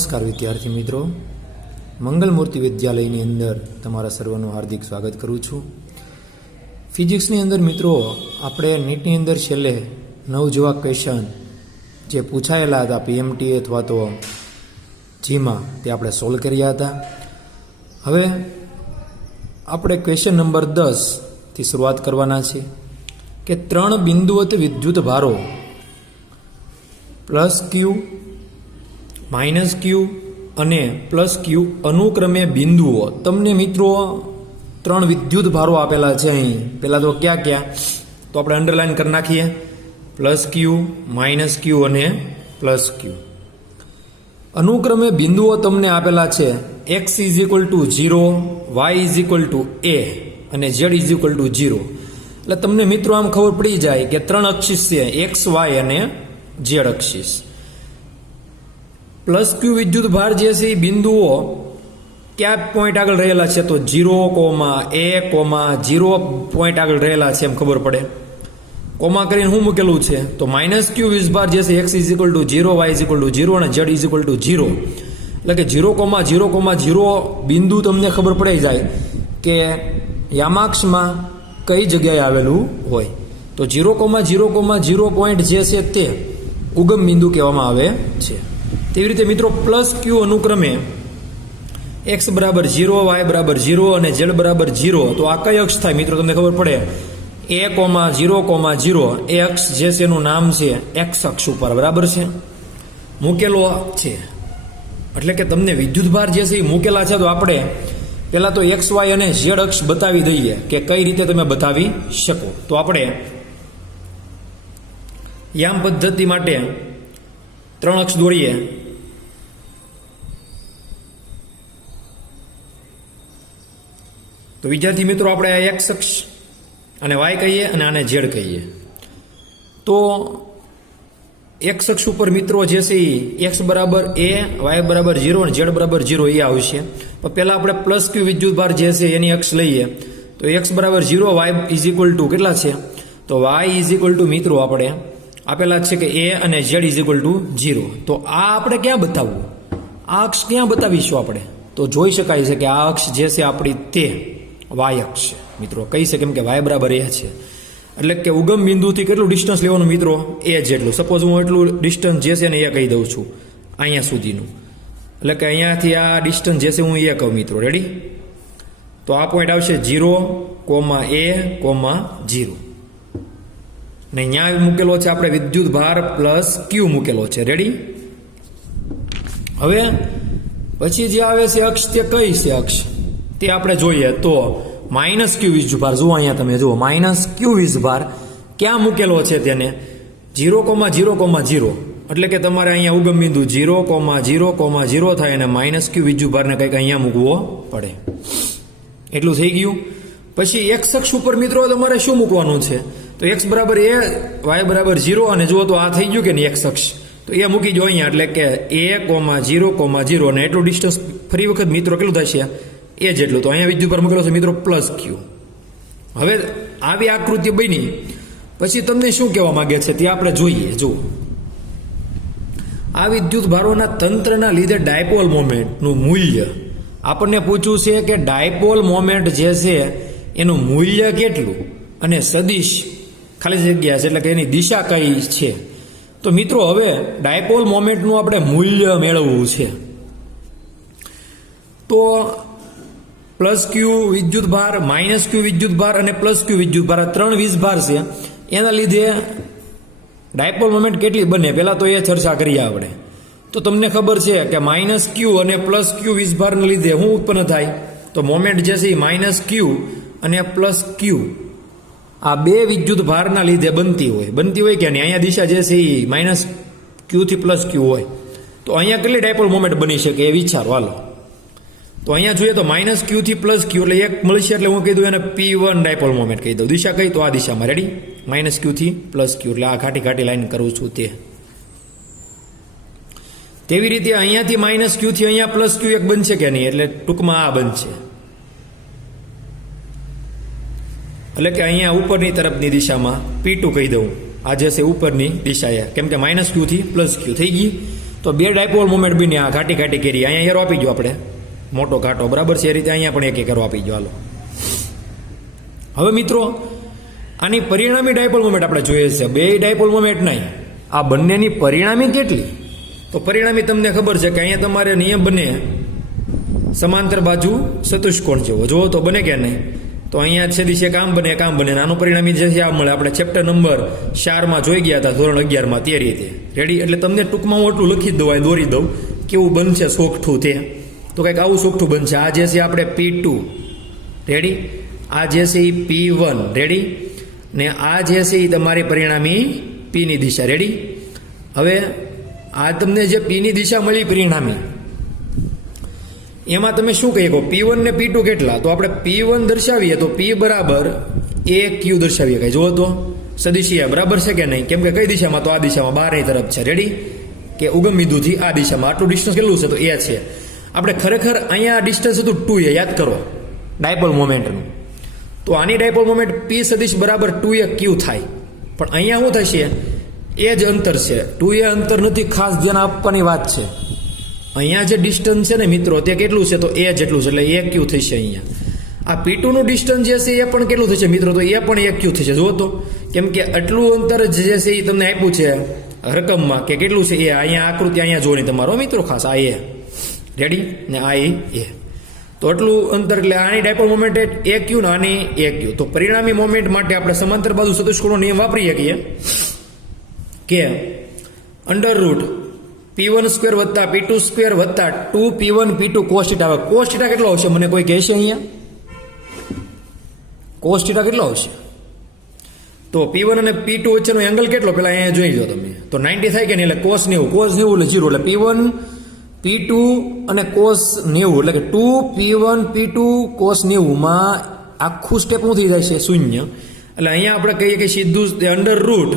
નમસ્કાર વિદ્યાર્થી મિત્રો, મંગલમૂર્તિ વિદ્યાલયની અંદર તમારા સર્વનું હાર્દિક સ્વાગત કરું છું. ફિઝિક્સની અંદર મિત્રો આપણે નીટની અંદર છેલ્લે 9 જેવા ક્વેશ્ચન જે પૂછાયેલા હતા પીએમટી અથવા તો જીમાં તે આપણે સોલ્વ કર્યા હતા. હવે આપણે ક્વેશ્ચન નંબર 10થી શરૂઆત કરવાના છે કે 3 બિંદુવત વિદ્યુત ભારો પ્લસ ક્યુ, માઇનસ ક્યુ અને પ્લસ ક્યુ અનુક્રમે બિંદુઓ તમને મિત્રો 3 વિદ્યુત ભારો આપેલા છે. અહીં પહેલાં તો ક્યાં તો આપણે અંડરલાઈન કરી નાખીએ, પ્લસ ક્યુ, માઇનસ ક્યુ અને પ્લસ ક્યુ. અનુક્રમે બિંદુઓ તમને આપેલા છે x is equal to 0, y is equal to a અને z ઇઝ ઇક્વલ ટુ 0. એટલે તમને મિત્રો આમ ખબર પડી જાય કે 3 અક્ષિસ છે, x, y અને z અક્ષિસ. પ્લસ ક્યુ વિદ્યુત ભાર જે છે એ બિંદુઓ ક્યાં પોઈન્ટ આગળ રહેલા છે તો 0, a, 0 પોઈન્ટ આગળ રહેલા છે એમ ખબર પડે. કોમા કરીને શું મૂકેલું છે તો માઇનસ ક્યુ વીજભાર જે છે x is equal to 0, y is equal to 0 અને z ઇઝ ઇક્વલ ટુ 0. એટલે કે 0,0,0 બિંદુ તમને ખબર પડી જાય કે યામાક્ષમાં કઈ જગ્યાએ આવેલું હોય. તો 0,0,0 પોઈન્ટ જે છે તે ઉગમ બિંદુ કહેવામાં આવે છે. તેવી રીતે મિત્રો પ્લસ ક્યુ અનુક્રમે x બરાબર 0, y બરાબર 0 અને z બરાબર 0. તો આ કઈ અક્ષ થાય મિત્રો તમને ખબર પડે, a,0,0 એ અક્ષ જે છે એનું નામ છે x અક્ષ ઉપર બરાબર છે મૂકેલો છે. એટલે કે તમને વિદ્યુતભાર જે છે એ મૂકેલા છે. તો આપણે પહેલાં તો x, y અને z અક્ષ બતાવી દઈએ કે કઈ રીતે તમે બતાવી શકો. તો આપણે યામ પદ્ધતિ માટે 3 અક્ષ દોરીએ. તો વિદ્યાર્થી મિત્રો આપણે આ x અક્ષ અને y કહીએ અને આને z કહીએ. તો x અક્ષ ઉપર મિત્રો જે છે એ x બરાબર a, y બરાબર 0 અને z બરાબર 0 એ આવશે. પણ પહેલાં આપણે પ્લસ ક્યુ વિદ્યુતભાર જે છે એની અક્ષ લઈએ. તો x બરાબર 0, y ઇઝ ઇક્વલ ટુ કેટલા છે તો y ઇઝ ઇક્વલ ટુ મિત્રો આપણે આપેલા છે કે a અને z ઇઝ ઇક્વલ ટુ 0. તો આ આપણે ક્યાં બતાવવું, આ અક્ષ ક્યાં બતાવીશું આપણે તો જોઈ શકાય છે કે આ અક્ષ જે છે આપણી તે y અક્ષ છે મિત્રો. કહી શકે કેમ કે y બરાબર a છે. એટલે કે ઉગમ બિંદુથી કેટલું ડિસ્ટન્સ લેવાનું મિત્રો a જેટલું. સપોઝ હું એટલું ડિસ્ટન્સ જે છે ને એ કહી દઉં છું અહીંયા સુધીનું. એટલે કે અહીંયાથી આ ડિસ્ટન્સ જે છે હું એ કહું મિત્રો. રેડી? તો આ પોઈન્ટ આવશે 0, a, 0 ને અહીંયા મૂકેલો છે આપણે વિદ્યુત ભાર પ્લસ ક્યુ મૂકેલો છે. રેડી? હવે પછી જે આવે છે અક્ષ તે કઈ છે અક્ષ તે આપણે જોઈએ. તો માઇનસ ક્યુ વીજભાર જુઓ, અહીંયા તમે જુઓ માઇનસ ક્યુ વીજભાર ક્યાં મૂકેલો છે તેને 0,0,0. એટલે કે તમારે અહીંયા ઉગમ બિંદુ 0,0,0 થાય અને માઇનસ ક્યુ વીજભારને કંઈક અહીંયા મૂકવો પડે. એટલું થઈ ગયું. પછી x અક્ષ ઉપર મિત્રો તમારે શું મૂકવાનું છે તો x બરાબર a, y બરાબર 0 અને જુઓ તો આ થઈ ગયું કે નહીં x અક્ષ. તો એ મૂકી જો અહીંયા. એટલે કે a,0,0 અને એટલું ડિસ્ટન્સ ફરી વખત મિત્રો કેટલું થશે એ જેટલું. તો અહીંયા વિદ્યુતભાર મૂકેલો છે મિત્રો પ્લસ ક્યુ. હવે આવી આકૃતિ બની પછી તમને શું કહેવા માંગે છે તે આપણે જોઈએ. જુઓ, આ વિદ્યુત ભારોના તંત્રના લીધે ડાયપોલ મોમેન્ટનું મૂલ્ય આપણને પૂછ્યું છે કે ડાયપોલ મોમેન્ટ જે છે એનું મૂલ્ય કેટલું અને સદિશ ખાલી જગ્યા છે એટલે કે એની દિશા કઈ છે. તો મિત્રો હવે ડાયપોલ મોમેન્ટનું આપણે મૂલ્ય મેળવવું છે. તો પ્લસ ક્યુ વિદ્યુત ભાર, માઇનસ ક્યુ વિદ્યુત ભાર અને પ્લસ ક્યુ વિદ્યુત ભાર, આ 3 વીજભાર છે. એના લીધે ડાયપોલ મોમેન્ટ કેટલી બને પહેલાં તો એ ચર્ચા કરીએ આપણે. તો તમને ખબર છે કે માઇનસ ક્યુ અને પ્લસ ક્યુ વીજભારને લીધે શું ઉત્પન્ન થાય તો મોમેન્ટ જે છે એ માઇનસ ક્યુ અને પ્લસ ક્યુ આ બે વિદ્યુત ભારના લીધે બનતી હોય કે નહીં. અહીંયા દિશા જે છે એ માઇનસ ક્યુથી પ્લસ ક્યુ હોય. તો અહીંયા કેટલી ડાયપોલ મોમેન્ટ બની શકે એ વિચારો. હાલો તો અહીંયા જોઈએ તો માઇનસ ક્યુથી પ્લસ ક્યુ એટલે એક મળશે. એટલે હું કહી દઉં એને P1 ડાયપોલ મોમેન્ટ કહી દઉં. દિશા કઈ તો આ દિશામાં. રેડી? માઇનસ ક્યુથી પ્લસ ક્યુ એટલે આ ઘાટી લાઈન કરું છું તે. તેવી રીતે અહીંયાથી માઇનસ ક્યુથી અહીંયા પ્લસ ક્યુ એક બનશે કે નહીં એટલે ટૂંકમાં આ બનશે. એટલે કે અહીંયા ઉપરની તરફની દિશામાં P2 કહી દઉં. આ જે છે ઉપરની દિશા, કેમ કે માઇનસ ક્યુથી પ્લસ ક્યુ થઈ ગઈ. તો બે ડાયપોલ મોમેન્ટ બની આ ઘાટી ઘાટી કરી અહીંયા એરો આપી દો આપણે મોટો ઘાટો બરાબર છે એ રીતે અહીંયા પણ એક એરો આપી દો હાલો. હવે મિત્રો આની પરિણામી ડાયપોલ મોમેન્ટ આપણે જોઈએ છે બે ડાયપોલ મોમેન્ટ નહીં આ બંનેની પરિણામી કેટલી તો પરિણામી તમને ખબર છે કે અહીંયા તમારે નિયમ બને સમાંતર બાજુ ચતુષ્કોણ જેવો જુઓ તો બને કે નહીં તો અહીંયા છે દિશે કામ બને આનું પરિણામી જે છે આ મળે આપણે ચેપ્ટર નંબર 4 જોઈ ગયા હતા ધોરણ 11 તે રીતે રેડી એટલે તમને ટૂંકમાં હું એટલું લખી જ દઉં અહીં દોરી દઉં કેવું બનશે સોગઠું તે તો કંઈક આવું સોગઠું બનશે આ જે છે આપણે P2 રેડી આ જે છે એ P1 રેડી ને આ જે છે એ તમારી પરિણામી P ની દિશા રેડી હવે આ તમને જે P ની દિશા મળી પરિણામી એમાં તમે શું કહીએ કહો P1 ને P2 કેટલા તો આપણે P1 દર્શાવીએ તો P બરાબર AQ દર્શાવીએ કઈ જુઓ તો સદિશીય બરાબર છે કે નહીં કેમ કે કઈ દિશામાં તો આ દિશામાં બહારની તરફ છે રેડી કે ઉગમ બિંદુથી આ દિશામાં આટલું ડિસ્ટન્સ કેટલું છે તો એ છે આપણે ખરેખર અહીંયા ડિસ્ટન્સ હતું 2a યાદ કરો ડાયપોલ મોમેન્ટનું તો આની ડાયપોલ મોમેન્ટ P સદિશ બરાબર 2aq થાય પણ અહીંયા શું થશે એ જ અંતર છે 2a અંતર નથી ખાસ ધ્યાન આપવાની વાત છે અહીંયા જે ડિસ્ટન્સ છે ને મિત્રો તે કેટલું છે તો એ જેટલું છે એટલે AQ થશે અહીંયા આ P2 નું ડિસ્ટન્સ જે છે એ પણ કેટલું થશે મિત્રો તો એ પણ AQ થશે જુઓ તો કેમ કે આટલું અંતર જે છે એ તમને આપ્યું છે રકમમાં કે કેટલું છે એ અહીંયા આકૃતિ અહીંયા જોવાની તમારો મિત્રો ખાસ આ એ રેડી ને આ એ તો આટલું અંતર એટલે આની ડાયપોલ મોમેન્ટ AQ ને આની AQ તો પરિણામી મોમેન્ટ માટે આપણે સમાંતર બાજુ ચતુષ્કોણનો નિયમ વાપરી શકીએ કે અંડર રૂટ P1 સ્ક્વેર વત્તા P2 સ્ક્વેર વત્તા 2P1 P2 cos θ આવે cos θ કેટલો આવશે મને કોઈ કહેશે અહીંયા cos θ કેટલો આવશે તો P1 અને P2 વચ્ચેનો એંગલ કેટલો પેલા અહીંયા જોઈ લો તમે તો 90 થાય કે નહીં એટલે cos 90 એટલે 0 એટલે P1 P2 અને cos 90 એટલે કે 2P1 P2 cos 90 માં આખું સ્ટેપ શું થઈ જાય છે શૂન્ય એટલે અહીંયા આપણે કહીએ કે સીધું અંડર રૂટ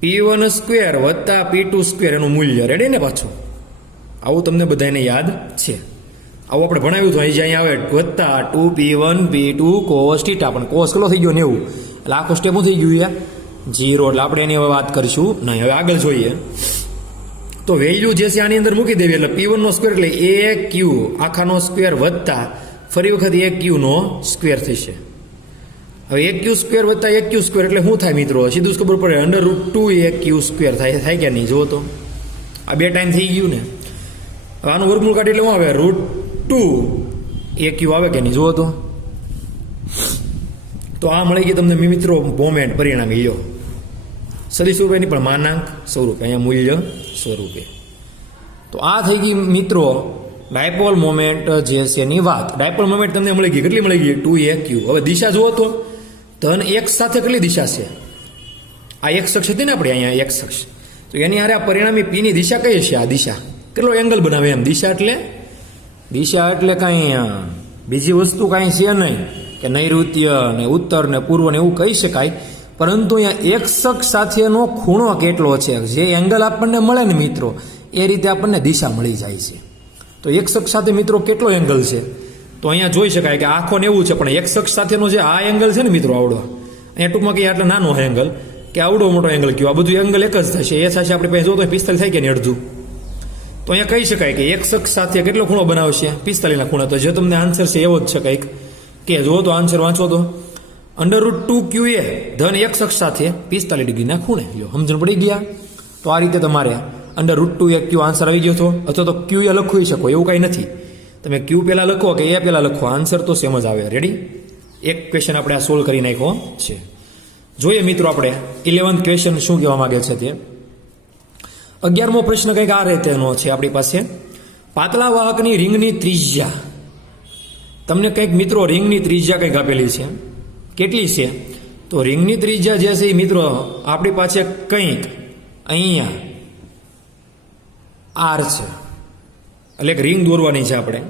P1 સ્ક્વેર વત્તા P2 સ્ક્વેર એનું મૂલ્ય રેડી ને પાછું આવું તમને બધાને યાદ છે આવું આપણે ભણાવ્યું હતું અહીં આવે વત્તા 2P1 P2 cos θ પણ cos કેટલો થઈ ગયો 90 એટલે આખો સ્ટેપ શું થઈ ગયું 0 એટલે આપણે એની હવે વાત કરીશું નહીં હવે આગળ જોઈએ તો વેલ્યુ જે છે આની અંદર મૂકી દેવી એટલે P1 નો સ્ક્વેર એટલે AQ આખાનો સ્ક્વેર વત્તા ફરી વખત AQ નો સ્ક્વેર થશે હવે AQ સ્ક્વેર વત્તા AQ સ્ક્વેર એટલે શું થાય મિત્રો સીધું જ ખબર પડે અંડર રૂટ 2AQ સ્ક્વેર થાય કે નહીં જુઓ તો આ બે ટાઈમ થઈ ગયું ને હવે આનું વર્ગમૂળ કાઢી એટલે શું આવે રૂટ 2AQ આવે કે નહીં જુઓ તો આ મળી ગઈ તમને મિત્રો મોમેન્ટ પરિણામી લ્યો સદિશ રૂપેની પણ માનાંક સ્વરૂપે અહીંયા મૂલ્ય સ્વરૂપે તો આ થઈ ગઈ મિત્રો ડાયપોલ મોમેન્ટ જે છે એની વાત ડાયપોલ મોમેન્ટ તમને મળી ગઈ કેટલી મળી ગઈ 2AQ હવે દિશા જુઓ તો ધન x સાથે કેટલી દિશા છે આ x અક્ષ હતી ને આપણે અહીંયા x અક્ષ તો એની હારે આ પરિણામી P ની દિશા કઈ છે આ દિશા કેટલો એંગલ બનાવે એમ દિશા એટલે કાંઈ બીજી વસ્તુ કાંઈ છે નહીં કે નૈઋત્ય ને ઉત્તર ને પૂર્વ ને એવું કહી શકાય પરંતુ અહીંયા x અક્ષ સાથેનો ખૂણો કેટલો છે જે એંગલ આપણને મળે ને મિત્રો એ રીતે આપણને દિશા મળી જાય છે તો x અક્ષ સાથે મિત્રો કેટલો એંગલ છે તો અહીંયા જોઈ શકાય કે આખો ને એવું છે પણ x અક્ષ સાથેનો જે આ એંગલ છે ને મિત્રો આવડો અહીંયા ટૂંકમાં કે આટલો નાનો એંગલ કે આવડો મોટો એંગલ કયો આ બધું એંગલ એક જ થશે એ થશે આપણે પાસે જો તો 45 થાય કે નહીં અડધું તો અહીંયા કહી શકાય કે x અક્ષ સાથે કેટલો ખૂણો બનાવશે 45 ના ખૂણા તો જે તમને આન્સર છે એવો જ છે કંઈક કે જો તો આન્સર વાંચો તો અંડર રૂટ 2QA ધન x અક્ષ સાથે 45 ડિગ્રીના ખૂણે લ્યો સમજણ પડી ગયા તો આ રીતે તમારે અંડર રૂટ 2AQ આન્સર આવી ગયો હતો અથવા તો QA લખી શકો એવું કાંઈ નથી તમે Q પહેલાં લખો કે A પહેલાં લખો આન્સર તો સેમ જ આવે રેડી એક ક્વેશ્ચન આપણે આ સોલ્વ કરી નાખ્યો છે જોઈએ મિત્રો આપણે 11th ક્વેશ્ચન શું કહેવા માંગે છે તે 11મો પ્રશ્ન કંઈક આ રીતેનો છે આપણી પાસે પાતળા વાહકની રિંગની ત્રિજ્યા તમને કંઈક મિત્રો રિંગની ત્રિજ્યા કંઈક આપેલી છે કેટલી છે તો રિંગની ત્રિજ્યા જે છે એ મિત્રો આપણી પાસે કંઈક અહીંયા R છે એટલે એક રિંગ દોરવાની છે આપણે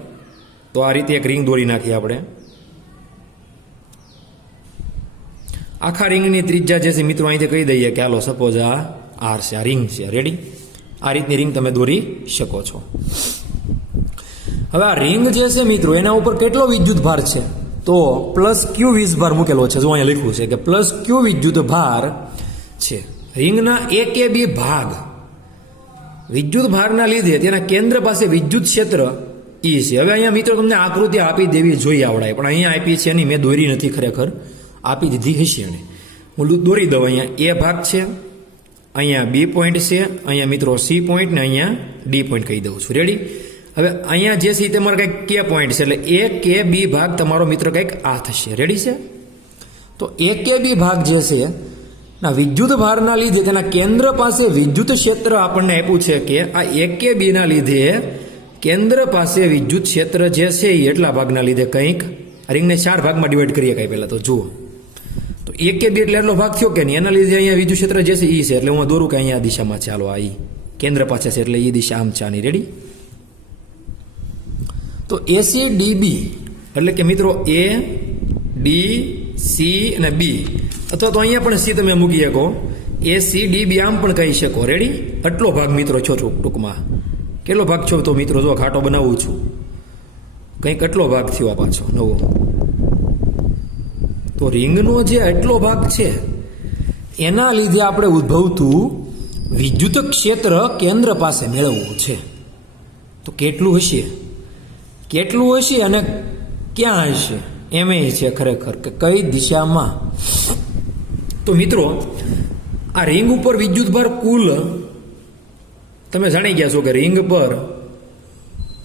તો આ રીતે એક રિંગ દોરી નાખીએ આપણે આખા રિંગની ત્રિજ્યા જે છે મિત્રો અહીંથી કહી દઈએ કે હાલો સપોઝ આ R છે આ રિંગ છે રેડી આ રીતની રિંગ તમે દોરી શકો છો હવે આ રિંગ જે છે મિત્રો એના ઉપર કેટલો વિદ્યુત ભાર છે તો +Q વીજભાર મૂકેલો છે જો અહીંયા લખ્યું છે કે +Q વિદ્યુત ભાર છે રિંગના AKB ભાગ વિદ્યુત ભારના લીધે તેના કેન્દ્ર પાસે વિદ્યુત ક્ષેત્ર ઈ છે. હવે અહીંયા મિત્રો તમને આકૃતિ આપી દેવી જોઈએ આવડાય, પણ અહીંયા આપી છે એની મેં દોરી નથી, ખરેખર આપી દીધી હશે એને. હું દોરી દઉં. અહીંયા એ ભાગ છે, અહીંયા બી પોઈન્ટ છે, અહીંયા મિત્રો સી પોઈન્ટ ને અહીંયા ડી પોઈન્ટ કહી દઉં છું. રેડી? હવે અહીંયા જે છે તમારે કંઈક કે પોઈન્ટ છે, એટલે એ કે બી ભાગ તમારો મિત્ર કંઈક આ થશે. રેડી છે? તો એ કે બી ભાગ જે છે ના વિદ્યુત ભારના લીધે તેના કેન્દ્ર પાસે વિદ્યુત ક્ષેત્ર આપણને આપ્યું છે કે આ એ કે બી ના લીધે કેન્દ્ર પાસે વિદ્યુત ક્ષેત્ર જે છે એ એટલા ભાગના લીધે કંઈક રિંગને 4 ભાગમાં ડિવાઈડ કરીએ કઈ પહેલા તો જુઓ. તો એ કે બી એટલે એટલો ભાગ થયો કે નહીં, એના લીધે અહીંયા વિદ્યુત ક્ષેત્ર જે છે ઈ છે, એટલે હું દોરું કે અહીંયા દિશામાં ચાલો આ ઈ કેન્દ્ર પાસે છે એટલે એ દિશા આમ છે આની. રેડી? તો એસી ડીબી એટલે કે મિત્રો એ ડી સી અને બી, અથવા તો અહીંયા પણ સી તમે મૂકી શકો, એ સી ડી બી આમ પણ કહી શકો. રેડી? આટલો ભાગ મિત્રો છો ટૂંકમાં. કેટલો ભાગ છો તો મિત્રો જો ખાટો બનાવું છું, કંઈક આટલો ભાગ થયો આ પાછો નવો. તો રિંગનો જે આટલો ભાગ છે એના લીધે આપણે ઉદ્ભવતું વિદ્યુત ક્ષેત્ર કેન્દ્ર પાસે મેળવવું છે. તો કેટલું હશે, કેટલું હશે અને ક્યાં હશે એમ છે ખરેખર કે કઈ દિશામાં. તો મિત્રો આ રિંગ ઉપર વિદ્યુત ભાર કુલ તમે જાણી ગયા છો કે રિંગ પર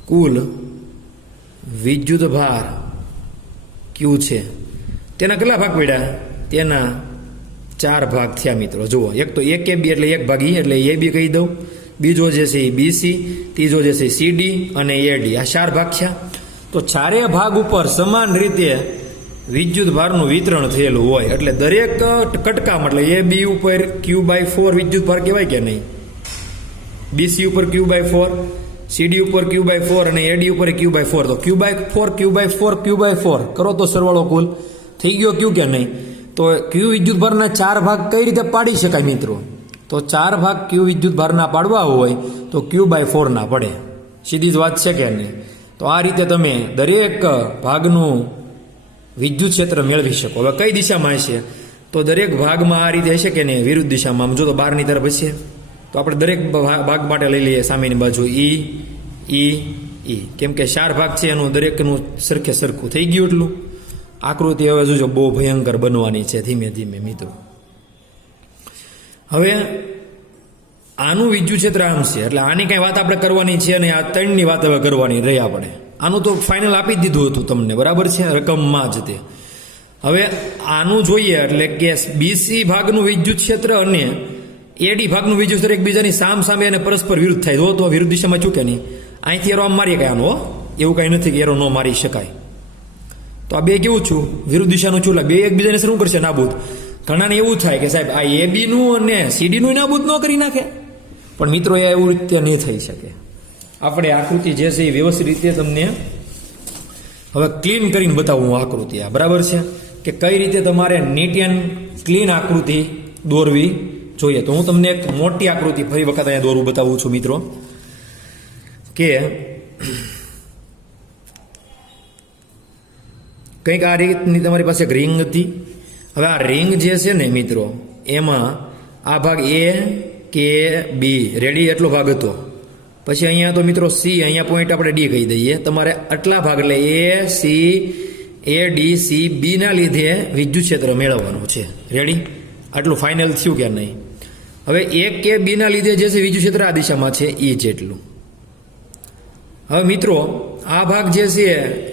કુલ વિદ્યુત ભાર ક્યુ છે. તેના કેટલા ભાગ પડ્યા? તેના 4 ભાગ થયા મિત્રો. જુઓ, એક તો એ કે બી એટલે 1 ભાગ ઈ એટલે એ બી કહી દઉં, બીજો જે છે એ બીસી, ત્રીજો જે છે સી ડી અને એ ડી, આ 4 ભાગ થયા. તો 4 ભાગ ઉપર સમાન રીતે વિદ્યુત ભારનું વિતરણ થયેલું હોય એટલે દરેક કટકામાં એટલે એ બી ઉપર Q/4 વિદ્યુત ભાર કહેવાય કે નહીં, બીસી ઉપર Q/4, સીડી ઉપર Q/4 અને એડી ઉપર Q/4. તો Q/4 કરો તો સરવાળો કુલ થઈ ગયો Q કે નહીં? તો Q વિદ્યુત ભારના 4 ભાગ કઈ રીતે પાડી શકાય મિત્રો? તો 4 ભાગ Q વિદ્યુત ભારના પાડવા હોય તો Q/4 ના પડે. સીધી જ વાત છે કે નહીં? તો આ રીતે તમે દરેક ભાગનું વિદ્યુત ક્ષેત્ર મેળવી શકો. હવે કઈ દિશામાં હશે? તો દરેક ભાગમાં આ રીતે હશે કે નહીં? વિરુદ્ધ દિશામાં. આમ જો તો બહારની તરફ હશે તો આપણે દરેક ભાગ માટે લઈ લઈએ સામેની બાજુ ઈ ઈ ઈ, કેમ કે 4 ભાગ છે એનું દરેકનું સરખે સરખું થઈ ગયું. એટલું આકૃતિ હવે જોજો બહુ ભયંકર બનવાની છે ધીમે ધીમે મિત્રો. હવે આનું વિદ્યુત ક્ષેત્ર આમ છે એટલે આની કઈ વાત આપણે કરવાની છે અને આ 3ની વાત હવે કરવાની રહી આપણે. આનું તો ફાઇનલ આપી જ દીધું હતું તમને, બરાબર છે, રકમમાં જ તે. હવે આનું જોઈએ એટલે કે બીસી ભાગનું વિદ્યુત ક્ષેત્ર અને એડી ભાગનું વિદ્યુત ક્ષેત્ર એકબીજાની સામ સામે અને પરસ્પર વિરુદ્ધ થાય. તો વિરુદ્ધ દિશામાં ચૂકે નહીં. અહીંથી એરો આમ મારીએ કઈ આનો, એવું કઈ નથી કે એરો ન મારી શકાય. તો આ બે કેવું છું? વિરુદ્ધ દિશાનું છું, એટલે બે એકબીજાને શું કરશે? નાબૂદ. ઘણાને એવું થાય કે સાહેબ આ એ બી નું અને સીડી નું નાબૂદ ન કરી નાખે, પણ મિત્રો એ એવું રીતે નહીં થઈ શકે. આપણે આકૃતિ જે છે એ વ્યવસ્થિત રીતે તમને હવે ક્લીન કરીને બતાવું હું આકૃતિ આ, બરાબર છે, કે કઈ રીતે તમારે નીટ એન્ડ ક્લીન આકૃતિ દોરવી જોઈએ. તો હું તમને એક મોટી આકૃતિ ફરી વખત અહીંયા દોરવું બતાવું છું મિત્રો, કે કંઈક આ રીતની તમારી પાસે એક રિંગ હતી. હવે આ રિંગ જે છે ને મિત્રો એમાં આ ભાગ એ કે બી રેડી એટલો ભાગ હતો. પછી અહીંયા તો મિત્રો સી, અહીંયા પોઈન્ટ આપણે ડી કહી દઈએ. તમારે આટલા ભાગ એટલે A C A D C B ના લીધે વિદ્યુત ક્ષેત્ર મેળવવાનું છે. રેડી? આટલું ફાઇનલ થયું કે નહીં? હવે એ કે બી ના લીધે જે છે વિદ્યુત ક્ષેત્ર આ દિશામાં છે એ જેટલું. હવે મિત્રો આ ભાગ જે છે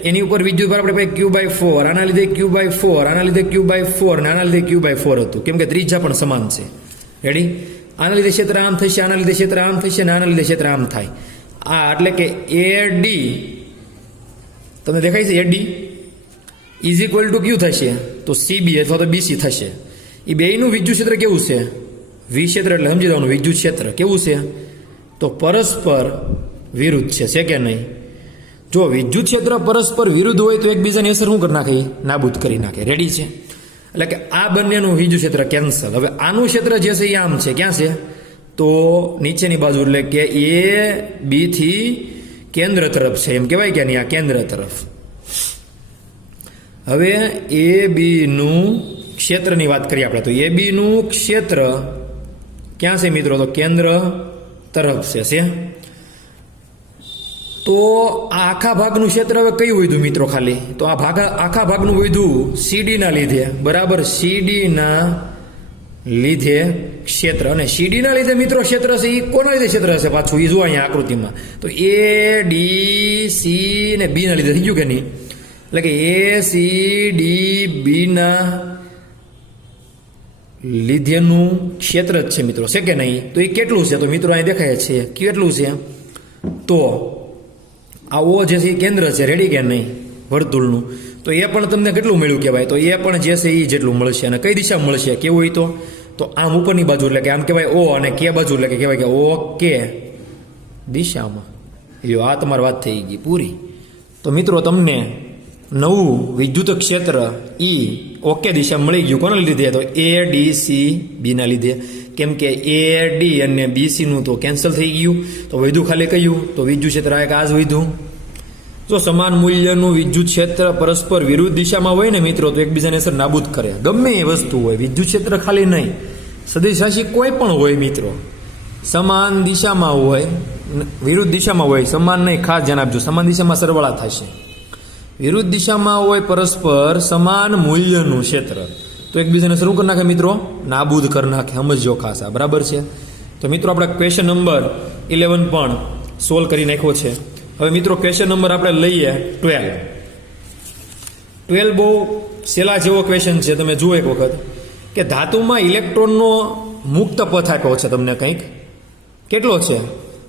એની ઉપર વિદ્યુત ભાર આપણે Q/4, આના લીધે Q/4, આના લીધે Q/4 અને આના લીધે Q/4 હતું, કેમ કે ત્રિજ્યા પણ સમાન છે. રેડી? આના લીધે ક્ષેત્ર આમ થશે, આના લીધે ક્ષેત્ર આમ થશે અને આના લીધે ક્ષેત્ર આમ થાય. આ એટલે કે એડી તમને દેખાય છે, એડી ઇઝ ઇક્વલ ટુ ક્યુ થશે તો સીબી અથવા તો બીસી થશે. એ બેયનું વિદ્યુત ક્ષેત્ર કેવું છે? વી ક્ષેત્ર એટલે સમજી જવાનું વિદ્યુત ક્ષેત્ર કેવું છે? તો પરસ્પર વિરુદ્ધ છે કે નહીં? જો વિદ્યુત ક્ષેત્ર પરસ્પર વિરુદ્ધ હોય તો એકબીજાની અસર શું કરી નાખે? નાબૂદ કરી નાખે. રેડી છે? એટલે કે આ બંનેનું વિદ્યુત ક્ષેત્ર કેન્સલ. હવે આનું ક્ષેત્ર જે છે એ આમ છે, ક્યાં છે? તો નીચેની બાજુ, એટલે કે એ બી થી કેન્દ્ર તરફ છે, એમ કહેવાય કે નહીં? આ કેન્દ્ર તરફ. હવે એ બી નું ક્ષેત્રની વાત કરીએ આપણે, તો એ બી નું ક્ષેત્ર ક્યાં છે મિત્રો? તો કેન્દ્ર તરફ છે તો આ આખા ભાગનું ક્ષેત્ર હવે કયું વધ્યું મિત્રો? ખાલી તો આ આખા ભાગનું વધ્યું સીડી ના લીધે, બરાબર? સીડી ના લીધે ક્ષેત્ર, અને સીડી ના લીધે મિત્રો ક્ષેત્ર છે એ કોના લીધે ક્ષેત્ર હશે પાછું? એ જો અહીંયા આકૃતિમાં તો એ ડી સી ને બી ના લીધે થઈ ગયું કે નહીં? એટલે કે એ સી ડી બી ના લીધેનું ક્ષેત્ર જ છે મિત્રો, છે કે નહીં? તો એ કેટલું છે? તો મિત્રો અહીં દેખાય છે કેટલું છે. તો આ ઓ જે છે એ કેન્દ્ર છે, રેડી કે નહીં, વર્તુળનું. તો એ પણ તમને કેટલું મળ્યું કહેવાય? તો એ પણ જે છે એ જેટલું મળશે. અને કઈ દિશા મળશે કેવું હોય? તો આમ ઉપરની બાજુ, એટલે કે આમ કહેવાય ઓ, અને કે બાજુ એટલે કે કહેવાય કે ઓ કે દિશામાં. લ્યો, આ તમારી વાત થઈ ગઈ પૂરી. તો મિત્રો તમને નવું વિદ્યુત ક્ષેત્ર ઈ ઓકે દિશા મળી ગયું. કોના લીધે? તો એ ડી સી બી ના લીધે. કેમ કે એ ડી અને બી સી નું તો કેન્સલ થઈ ગયું. તો વધ્યું ખાલી કયું? તો વિદ્યુત ક્ષેત્ર આ જ વધ્યું. જો સમાન મૂલ્યનું વિદ્યુત ક્ષેત્ર પરસ્પર વિરુદ્ધ દિશામાં હોય ને મિત્રો, તો એકબીજાને અસર નાબૂદ કરે. ગમે એ વસ્તુ હોય, વિદ્યુત ક્ષેત્ર ખાલી નહીં, સદિશ રાશિ કોઈ પણ હોય મિત્રો, સમાન દિશામાં હોય, વિરુદ્ધ દિશામાં હોય, સમાન નહીં, ખાસ ધ્યાન આપજો. સમાન દિશામાં સરવાળા થશે. વિરુદ્ધ દિશામાં હોય પરસ્પર સમાન મૂલ્યનું ક્ષેત્ર, તો એકબીજાને શરૂ કરી નાખે મિત્રો, નાબૂદ કરી નાખે. સમજો ખાસ, આ બરાબર છે. તો મિત્રો આપણે ક્વેશ્ચન નંબર 11 પણ સોલ્વ કરી નાખ્યો છે. હવે મિત્રો ક્વેશ્ચન નંબર આપણે લઈએ 12. 12 બહુ સેલા જેવો ક્વેશ્ચન છે. તમે જુઓ એક વખત કે ધાતુમાં ઇલેક્ટ્રોનનો મુક્ત પથ આપ્યો છે તમને કંઈક. કેટલો છે?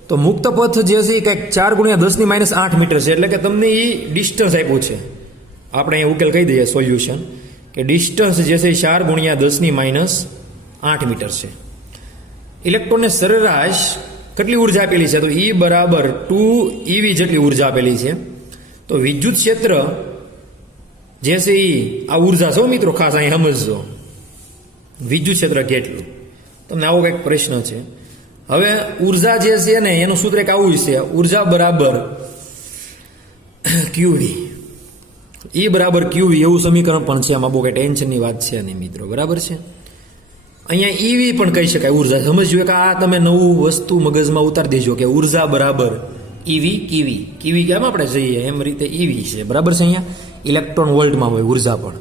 તો મુક્ત પથ જે છે એ કંઈક 4 × 10⁻8 મીટર છે. એટલે કે તમને એ ડિસ્ટન્સ આપ્યું છે. આપણે અહીંયા ઉકેલ કહી દઈએ સોલ્યુશન, કે ડિસ્ટન્સ જે છે એ 4 × 10⁻8 મીટર છે. ઇલેક્ટ્રોનને સરેરાશ કેટલી ઉર્જા આપેલી છે? તો E બરાબર 2 EV જેટલી ઉર્જા આપેલી છે. તો વિદ્યુત ક્ષેત્ર જે છે એ આ ઉર્જા છે મિત્રો, ખાસ અહીં સમજજો, વિદ્યુત ક્ષેત્ર કેટલું. તમને આવો કંઈક પ્રશ્ન છે. હવે ઉર્જા જે છે ને એનું સૂત્ર એક આવું છે, ઉર્જા બરાબર QV. E બરાબર QV એવું સમીકરણ પણ છે. આમાં બહુ કંઈ ટેન્શનની વાત છે નહીં મિત્રો, બરાબર છે. અહીંયા EV પણ કહી શકાય ઉર્જા. સમજ્યું કે આ તમે નવું વસ્તુ મગજમાં ઉતારી દેજો કે ઉર્જા બરાબર EV QV કેમ આપણે જઈએ એમ રીતે EV છે, બરાબર છે. અહીંયા ઇલેક્ટ્રોન વોલ્ટમાં હોય ઉર્જા પણ.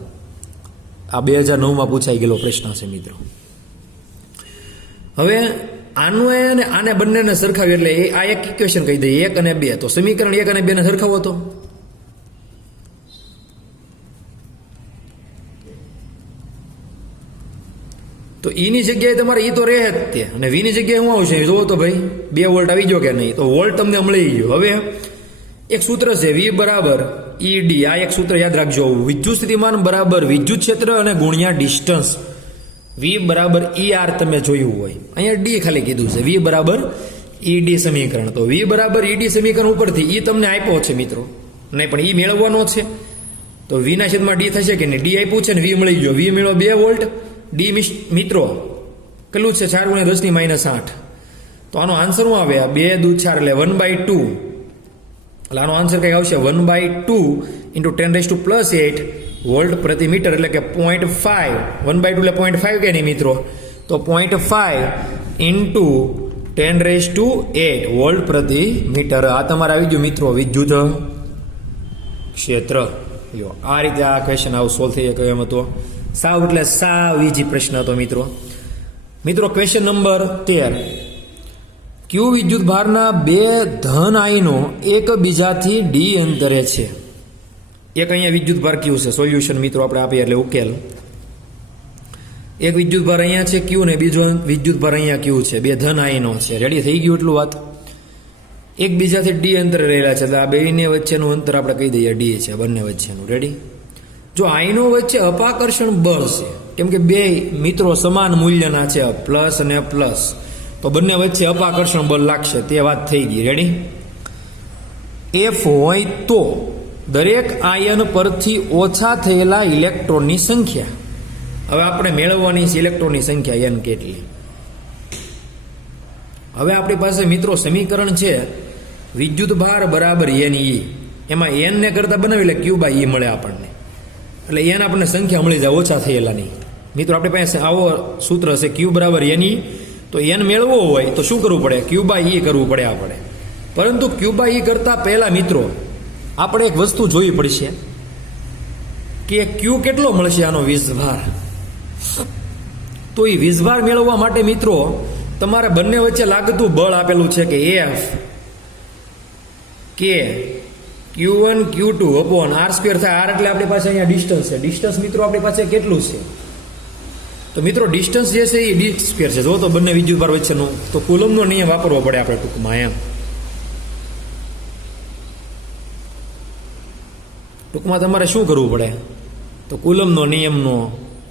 આ 2009માં પૂછાઈ ગયેલો પ્રશ્ન છે મિત્રો. હવે આનું અને આને બંનેને સરખાવ્યું એટલે આ એક ઇક્વેશન કહી દઈએ, 1 અને 2. તો સમીકરણ 1 અને 2 ને સરખાવો તો ઈની જગ્યાએ તમારે ઈ તો રહે જ તે, અને વીની જગ્યાએ શું આવશે જોવો તો ભાઈ 2 વોલ્ટ આવી ગયો કે નહીં? તો વોલ્ટ તમને મળી ગયો. હવે એક સૂત્ર છે V બરાબર ED. આ એક સૂત્ર યાદ રાખજો, વિદ્યુત સ્થિતિમાન બરાબર વિદ્યુત ક્ષેત્ર અને ગુણ્યા ડિસ્ટન્સ. V બરાબર ER તમે જોયું હોય, અહીંયા D ખાલી કીધું છે. V બરાબર ED સમીકરણ. તો V બરાબર ED સમીકરણ ઉપરથી E તમને આપ્યો છે મિત્રો, નહીં પણ E મેળવવાનો છે. તો V ના છેદમાં D થશે કે નહીં? D આપ્યું છે ને V મળી ગયો. V મેળવો 2 વોલ્ટ. D મિત્રો કેટલું છે? 4 × 10⁻8. તો આનો આન્સર શું આવે? 2 દૂ 4 એટલે 1/2. એટલે આનો આન્સર કંઈક આવશે 1/2 × 10⁻8 વોલ્ટ પ્રતિ મીટર, એટલે કે 0.5. 1/2 એટલે 0.5 કે નહીં મિત્રો? તો 0.5 × 10⁸ વોલ્ટ પ્રતિ મીટર. આ તમારે આવી ગયું મિત્રો વિદ્યુત ક્ષેત્ર. યો આ રીતે આ ક્વેશ્ચન આવું સોલ્વ થઈ જાય. એમ હતો સાવ એટલે સાવ ઈજી પ્રશ્ન હતો મિત્રો. મિત્રો ક્વેશ્ચન નંબર 13. ક્યુ વિદ્યુત ભારના 2 ધન આયનો એકબીજાથી D અંતરે છે. એક અહીંયા વિદ્યુત ભાર ક્યુ છે. સોલ્યુશન મિત્રો આપણે આપીએ એટલે ઉકેલ. એક વિદ્યુત ભાર અહીંયા છે ક્યુ ને બીજો વિદ્યુત ભાર અહીંયા ક્યુ છે. 2 ધન આયનો છે. રેડી થઈ ગયું એટલું વાત. એકબીજાથી D અંતરે રહેલા છે. એટલે આ બેની વચ્ચેનું અંતર આપણે કહી દઈએ D છે, બંને વચ્ચેનું. રેડી. જો આયનો વચ્ચે અપાકર્ષણ બળ છે, કેમ કે 2 મિત્રો સમાન મૂલ્યના છે, પ્લસ અને પ્લસ, તો બંને વચ્ચે અપાકર્ષણ બળ લાગશે. તે વાત થઈ ગઈ. રેડી. F હોય તો દરેક આયન પરથી ઓછા થયેલા ઇલેક્ટ્રોનની સંખ્યા. હવે આપણે મેળવવાની છે ઇલેક્ટ્રોનની સંખ્યા n કેટલી. હવે આપણી પાસે મિત્રો સમીકરણ છે વિદ્યુત ભાર બરાબર NE. એમાં n ને કરતા બનાવી એટલે Q/E મળે આપણને. એટલે n આપણને સંખ્યા મળી જાય ઓછા થયેલાની. મિત્રો આપણી પાસે આવો સૂત્ર છે Q બરાબર NE તો n મેળવવો હોય તો શું કરવું પડે? Q બાય E કરવું પડે આપણે. પરંતુ Q બાય E કરતા પહેલા મિત્રો આપણે એક વસ્તુ જોવી પડશે કે Q કેટલો મળશે આનો વીજભાર. તો એ વીજભાર મેળવવા માટે મિત્રો તમારે બંને વચ્ચે લાગતું બળ આપેલું છે કે F કે Q1 Q2 અપોન R² થાય. R એટલે આપણી પાસે અહીંયા ડિસ્ટન્સ છે. ડિસ્ટન્સ મિત્રો આપણી પાસે કેટલું છે? તો મિત્રો ડિસ્ટન્સ જે છે એ d² છે. જો તો બંને વિદ્યુતભાર વચ્ચેનું, તો કુલમનો નિયમ વાપરવો પડે આપણે ટૂંકમાં. ટૂંકમાં તમારે શું કરવું પડે? તો કુલમનો નિયમનો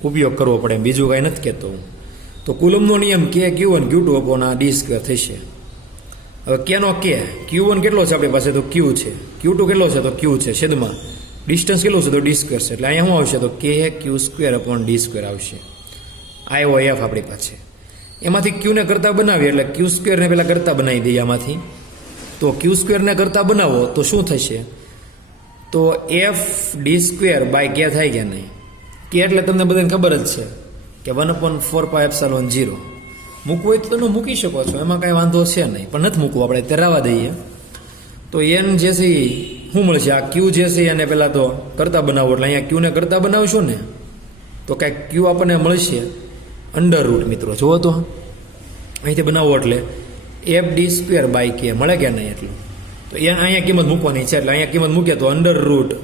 ઉપયોગ કરવો પડે, બીજું કાંઈ નથી કહેતો હું. તો કુલમનો નિયમ K Q1 Q2 અપોન આ d² થશે. હવે કેનો K? Q1 કેટલો છે આપણી પાસે? તો Q છે. Q2 કેટલો છે? તો Q છે. છેદમાં ડિસ્ટન્સ કેટલું છે? તો d² છે. એટલે અહીંયા શું આવશે? તો K Q² અપોન d² આવશે. આવ્યો F આપણી પાસે. એમાંથી Q ને કરતા બનાવીએ એટલે Q² ને પહેલાં કરતા બનાવી દઈએ આમાંથી. તો Q² ને કરતા બનાવો તો શું થશે? તો F d² બાય K થાય કે નહીં? K એટલે તમને બધાને ખબર જ છે કે 1/4πε0. મૂકવું હોય તો તમે મૂકી શકો છો, એમાં કાંઈ વાંધો છે નહીં, પણ નથી મૂકવું આપણે, તે રહેવા દઈએ. તો n જે છે એ શું મળશે? આ Q જે છે એને પહેલાં તો કરતા બનાવો, એટલે અહીંયા Q ને કરતા બનાવશો ને તો કાંઈક Q આપણને મળશે √ મિત્રો. જુઓ તો અહીંથી બનાવો એટલે F d² બાય K મળે કે નહીં એટલું. તો અહીંયા કિંમત મૂકવાની છે, એટલે અહીંયા કિંમત મૂકીએ તો √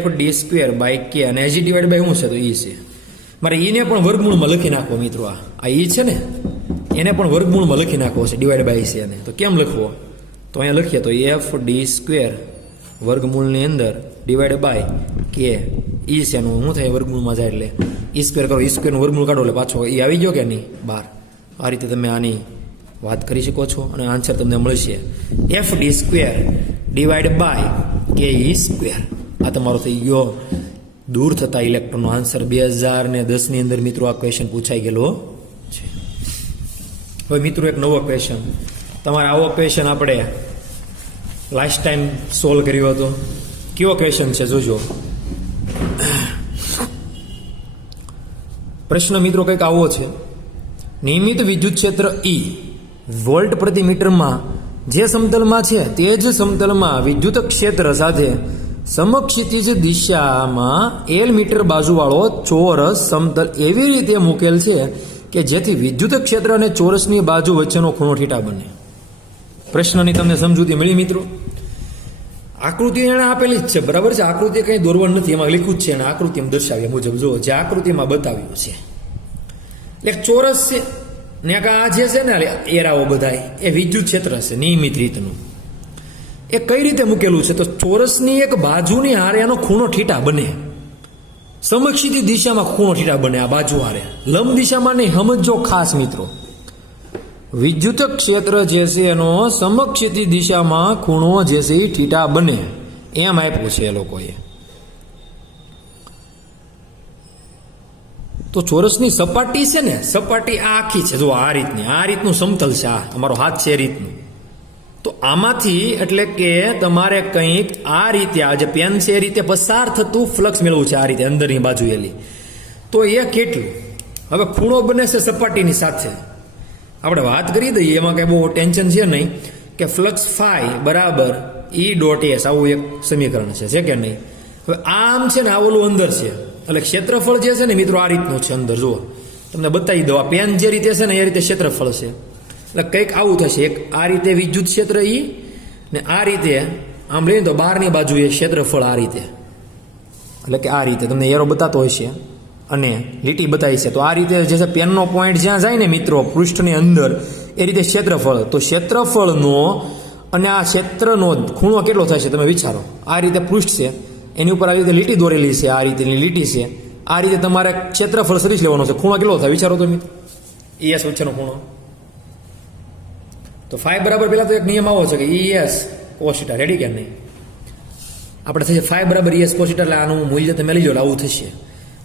F d² બાય K, અને hg ડિવાઈડ બાય શું છે? તો E છે. મારે E ને પણ વર્ગમૂળમાં લખી નાખવો મિત્રો. આ E છે ને એને પણ વર્ગમૂળમાં લખી નાખવો છે, ડિવાઈડ બાય છે એને. તો કેમ લખવો? તો અહીંયા લખીએ તો F d² વર્ગમૂળની અંદર ડિવાઈડ બાય K E છે એનું શું થાય? વર્ગમૂળમાં જાય એટલે E² કરો. E² નું વર્ગમૂળ કાઢો એટલે પાછો E આવી ગયો કે નહીં? 12. આ રીતે તમે આની વાત કરી શકો છો અને આન્સર તમને મળશે F d² divide by KE². આ તમારો થઈ ગયો દૂર થતા ઇલેક્ટ્રોનનો આન્સર. 2010ની અંદર મિત્રો આ ક્વેશ્ચન પૂછાઈ ગયેલો છે. હવે મિત્રો એક નવો ક્વેશ્ચન, તમારે આવો ક્વેશ્ચન આપણે લાસ્ટ ટાઈમ સોલ્વ કર્યો હતો. કેવો ક્વેશ્ચન છે જોજો. પ્રશ્ન મિત્રો કંઈક આવો છે. નિયમિત વિદ્યુત ક્ષેત્ર E વોલ્ટ પ્રતિ મીટરમાં જે સમતલમાં છે તે જ સમતલમાં વિદ્યુત ક્ષેત્ર સાથે સમક્ષિતિજ દિશામાં L મીટર બાજુવાળો ચોરસ સમતલ એવી રીતે મૂકેલ છે કે જેથી વિદ્યુત ક્ષેત્ર અને ચોરસની બાજુ વચ્ચેનો ખૂણો θ બને. પ્રશ્નની તમને સમજૂતી મળી મિત્રો? આકૃતિ એને આપેલી જ છે, બરાબર છે. આકૃતિ કંઈ દોરવાનું નથી, એમાં લખ્યું જ છે અને આકૃતિ એમ દર્શાવ્યા મુજબ જુઓ જે આકૃતિમાં બતાવ્યું છે. એક ચોરસ છે ને આ જે છે ને એરાઓ બધા એ વિદ્યુત ક્ષેત્ર છે નિયમિત રીતનું. એ કઈ રીતે મૂકેલું છે? તો ચોરસની એક બાજુની હારે એનો ખૂણો θ બને. સમક્ષિતિ દિશામાં ખૂણો θ બને આ બાજુ હારે, લંબ દિશામાં નહીં. સમજો ખાસ મિત્રો, વિદ્યુત ક્ષેત્ર જે છે એનો સમક્ષિતિ દિશામાં ખૂણો જે છે એ θ બને એમ આપ્યું છે એ લોકોએ. તો ચોરસની સપાટી છે ને, સપાટી આ આખી છે જો આ રીતની, આ રીતનું સમતલ છે. આ અમારો હાથ છે એ રીતનું. તો આમાંથી એટલે કે તમારે કંઈક આ રીતે આ જે પેન છે એ રીતે પસાર થતું ફ્લક્સ મેળવવું છે, આ રીતે અંદરની બાજુ એલી. તો એ કેટલું? હવે ખૂણો બને છે સપાટીની સાથે. આપણે વાત કરી દઈએ, એમાં કંઈ બહુ ટેન્શન છે નહીં કે ફ્લક્સ ફાઈ બરાબર E.S આવું એક સમીકરણ છે કે નહીં? હવે આમ છે ને આ ઓલું અંદર છે, એટલે ક્ષેત્રફળ જે છે ને મિત્રો આ રીતનું છે અંદર. જુઓ તમને બતાવી દો, આ પેન જે રીતે છે ને એ રીતે ક્ષેત્રફળ છે. એટલે કંઈક આવું થશે, એક આ રીતે વિદ્યુત ક્ષેત્ર E ને આ રીતે આમ લઈને તો બહારની બાજુએ ક્ષેત્રફળ આ રીતે, એટલે કે આ રીતે તમને એરો બતાતો હોય છે અને લીટી બતાવી છે. તો આ રીતે જે છે પેનનો પોઈન્ટ જ્યાં જાય ને મિત્રો પૃષ્ઠની અંદર એ રીતે ક્ષેત્રફળ. તો ક્ષેત્રફળનો અને આ ક્ષેત્રનો ખૂણો કેટલો થશે તમે વિચારો. આ રીતે પૃષ્ઠ છે એની ઉપર આવી રીતે લીટી દોરેલી છે, આ રીતેની લીટી છે. આ રીતે તમારે ક્ષેત્રફળ સદીશ લેવાનો છે. ખૂણો કેટલો થાય વિચારો તો મિત્રો, ES વચ્ચેનો ખૂણો. તો ફાઈ બરાબર પહેલાં તો એક નિયમ આવો છે કે ES cos θ. રેડી કે નહીં? આપણે થશે ફાઈ બરાબર ES cos θ, એટલે આનું મૂલ્ય તમે લઈ લો, આવું થશે.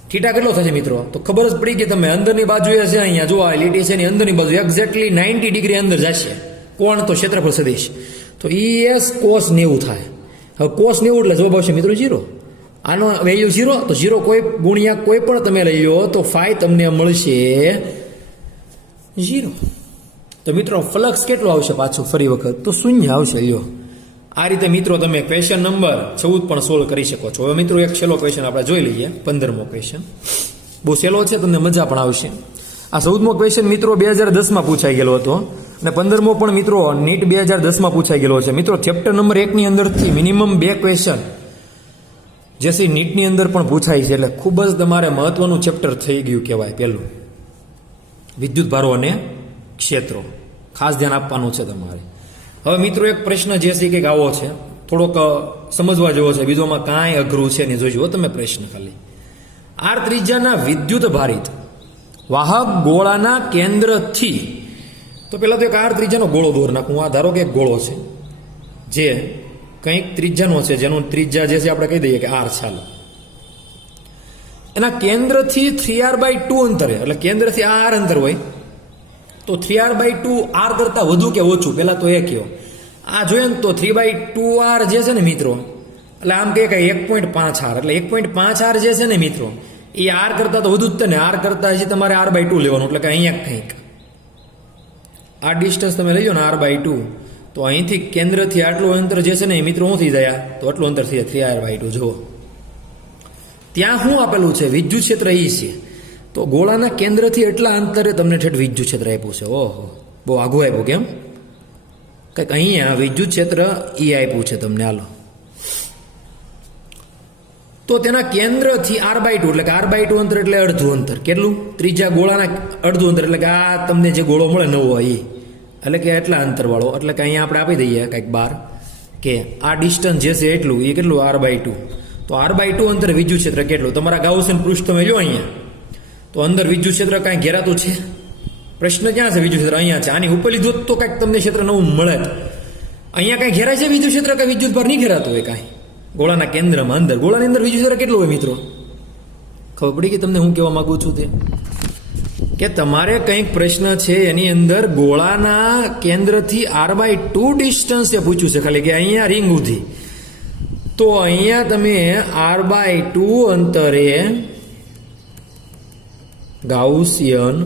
θ કેટલો થશે મિત્રો? તો ખબર જ પડી કે તમે અંદરની બાજુએ છે અહીંયા જો આ લીટી છે એની અંદરની બાજુ એક્ઝેક્ટલી 90 ડિગ્રી અંદર જશે. કોણ? તો ક્ષેત્રફળ સદીશ. તો ES cos 90 થાય. હવે cos 90 એટલે જવાબ આવશે મિત્રો 0. આનો વેલ્યુ 0, તો 0 કોઈ ગુણ્યા કોઈ પણ તમે લઈ લો તો ફાઈ તમને મળશે 0. તો મિત્રો ફ્લક્સ કેટલો આવશે પાછું ફરી વખત તો શૂન્ય આવશે. લ્યો આ રીતે મિત્રો તમે ક્વેશ્ચન નંબર 14 પણ સોલ્વ કરી શકો છો. હવે મિત્રો એક છેલ્લો ક્વેશ્ચન આપણે જોઈ લઈએ, 15મો ક્વેશ્ચન. બહુ સહેલો છે, તમને મજા પણ આવશે. આ 14મો ક્વેશ્ચન મિત્રો 2010માં પૂછાઈ ગયેલો હતો અને 15મો પણ મિત્રો નીટ 2010માં પૂછાઈ ગયેલો છે. મિત્રો ચેપ્ટર નંબર 1 ની અંદરથી મિનિમમ 2 ક્વેશ્ચન જે છે નીટની અંદર પણ પૂછાય છે, એટલે ખૂબ જ તમારે મહત્વનું ચેપ્ટર થઈ ગયું કહેવાય. પહેલું વિદ્યુત ભારો અને ક્ષેત્રો, ખાસ ધ્યાન આપવાનું છે તમારે. હવે મિત્રો એક પ્રશ્ન જે છે કંઈક આવો છે, થોડોક સમજવા જેવો છે, બીજોમાં કાંઈ અઘરું છે નહીં. જોજો તમે પ્રશ્ન ખાલી. આર ત્રિજ્યાના વિદ્યુત ભારિત વાહક ગોળાના કેન્દ્રથી, તો પહેલાં તો એક આર ત્રિજ્યાનો ગોળો દોર નાખું. આ ધારો કે એક ગોળો છે જે કંઈક ત્રિજ્યાનો છે, જેનું ત્રિજ્યા જે છે આપણે કહી દઈએ કે આર. ચાલો એના કેન્દ્રથી 3r/2 અંતરે, એટલે કેન્દ્રથી આ આર અંતર હોય તો 3r/2 આર કરતાં વધુ કે ઓછું, પહેલાં તો એ કહો. આ જોઈએ ને તો 3/2r જે છે ને મિત્રો, એટલે આમ કહે કે 1.5r, એટલે 1.5r જે છે ને મિત્રો એ આર કરતાં તો વધુ જ છે ને. આર કરતાં હજી તમારે r/2 લેવાનું, એટલે કે અહીંયા કંઈક આ ડિસ્ટન્સ તમે લઈ લો ને r/2, તો અહીંથી કેન્દ્રથી આટલું અંતર જે છે ને એ મિત્રો શું થઈ જાય, તો આટલું અંતર થઈ જાય 3r/2. જુઓ ત્યાં શું આપેલું છે, વિદ્યુત ક્ષેત્ર એ છે. તો ગોળાના કેન્દ્રથી એટલા અંતરે તમને ઠેઠ વિદ્યુત ક્ષેત્ર આપ્યું છે. ઓહો, બહુ આઘું આપ્યું. કેમ? કંઈક અહીંયા વિદ્યુત ક્ષેત્ર એ આપ્યું છે તમને. હાલો તો તેના કેન્દ્રથી r/2, એટલે કે r/2 અંતર એટલે અડધું અંતર. કેટલું? ત્રીજા ગોળાના અડધું અંતર, એટલે કે આ તમને જે ગોળો મળે નવો એ, એટલે કે એટલા અંતરવાળો. એટલે કે અહીંયા આપણે આપી દઈએ કંઈક 12 કે આ ડિસ્ટન્સ જે છે એટલું, એ કેટલું r/2. તો r/2 અંતર વિદ્યુત ક્ષેત્ર કેટલું? તમારા ગાઉસન પૃષ્ઠ તમે લો અહીંયા, તો અંદર વિદ્યુત ક્ષેત્ર કાંઈ ઘેરાતું છે? પ્રશ્ન ક્યાં છે? વિદ્યુત ક્ષેત્ર અહીંયા છે. આની ઉપર લીધું તો કાંઈક તમને ક્ષેત્ર નવું મળે. અહીંયા કાંઈ ઘેરાય છે વિદ્યુત ક્ષેત્ર? કાંઈ વિદ્યુત ભાર નહીં ઘેરાતું હોય કાંઈ. ગોળાના કેન્દ્રમાં અંદર, ગોળાની અંદર વિદ્યુત ક્ષેત્ર કેટલું હોય મિત્રો? ખબર પડી કે તમને હું કહેવા માંગુ છું તે? કે તમારે કંઈક પ્રશ્ન છે એની અંદર ગોળાના કેન્દ્રથી r/2 ડિસ્ટન્સ એ પૂછ્યું છે ખાલી, કે અહીંયા રિંગ ઉધી, તો અહીંયા તમે r/2 અંતરે ગાઉસિયન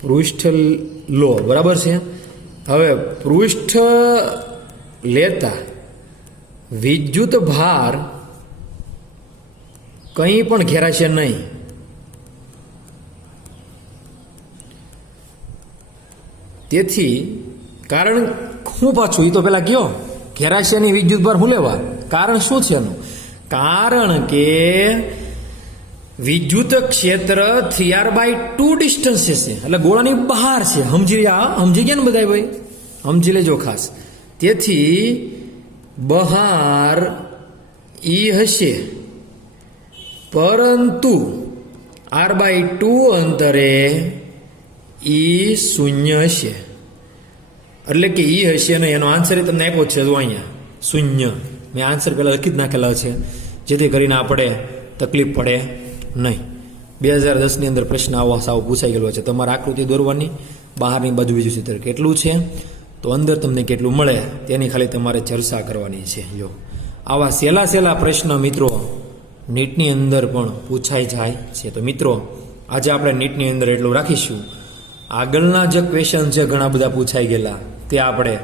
પૃષ્ઠ લો, બરાબર છે. હવે પૃષ્ઠ લેતા વિદ્યુત ભાર કંઈ પણ ઘેરાશે નહીં. તેથી કારણ શું પાછું એ તો પેલા કયો, ઘેરાશે નહીં વિદ્યુત ભાર હું લેવા? કારણ શું છે એનું? કારણ કે વિદ્યુત ક્ષેત્ર 3r/2 ડિસ્ટન્સ છે, એટલે ગોળાની બહાર છે. સમજી ગયા ને બધા ભાઈ? સમજી લેજો ખાસ. તેથી બહાર ઈ હશે, પરંતુ r/2 અંતરે ઈ શૂન્ય હશે. એટલે કે ઈ હશે ને એનો આન્સર તમને આપ્યો છે, જો અહીંયા શૂન્ય. મેં આન્સર પહેલાં લખી જ નાખેલા છે, જેથી કરીને આપણે તકલીફ પડે નહીં. 2010ની અંદર પ્રશ્ન આવો સાવ પૂછાઈ ગયેલો છે. તમારે આકૃતિ દોરવાની, બહારની બાજુ વિદ્યુત ક્ષેત્ર કેટલું છે, તો અંદર તમને કેટલું મળે તેની ખાલી તમારે ચર્ચા કરવાની છે. જો આવા સહેલા પ્રશ્ન મિત્રો નીટની અંદર પણ પૂછાઈ જાય છે. તો મિત્રો આજે આપણે નીટની અંદર એટલું રાખીશું. આગળના જે ક્વેશ્ચન છે ઘણા બધા પૂછાઈ ગયેલા, તે આપણે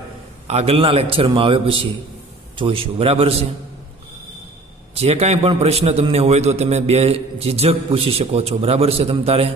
આગળના લેક્ચરમાં આવે પછી જોઈશું, બરાબર છે. જે કાંઈ પણ પ્રશ્ન તમને હોય તો તમે બે ઝીઝક પૂછી શકો છો, બરાબર છે. તમ તારે